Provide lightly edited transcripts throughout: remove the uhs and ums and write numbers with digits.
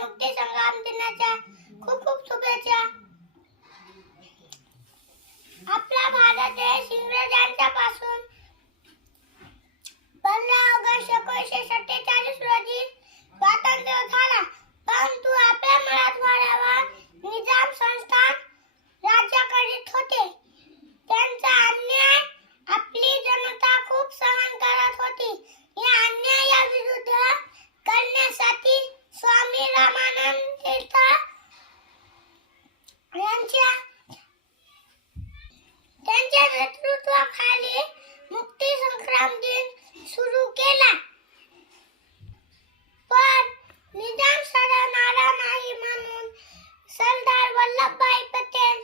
मुक्ती संग्राम दिनाच्या खूप खूप शुभेच्छा। आपला भारत देश इंग्रजांच्या पासून 15 ऑगस्ट 1947 रोजी स्वातंत्र्य झाला, परंतु आपल्या मराठवाड्यावर निजाम संस्थान राज्य करीत होते। त्यांचा अन्याय आपली जनता खूप सहन करत होती। या अन्यायाविरुद्ध करण्यासाठी स्वामी रामानंद तीर्थ त्यांच्या नेतृत्वाखाली मुक्ती संग्राम दिन सुरू केला, पण निजाम सडणारा नाही म्हणून सरदार वल्लभभाई पटेल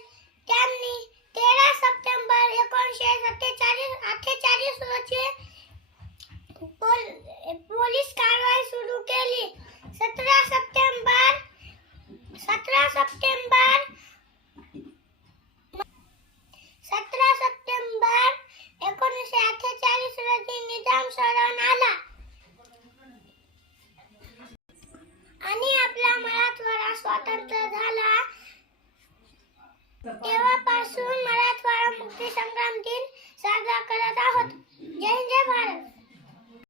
यांनी 13 सप्टेंबर 1948 रोजी पोलीस कारवाई सुरू केली। 17 सप्टेंबर 1948 रोजी निजाम शरण आला आणि आपला मराठवाडा स्वतंत्र झाला। तेव्हापासून मराठवाडा मुक्ती संग्राम दिन साजरा करत आहोत। जय हिंद, जय भारत।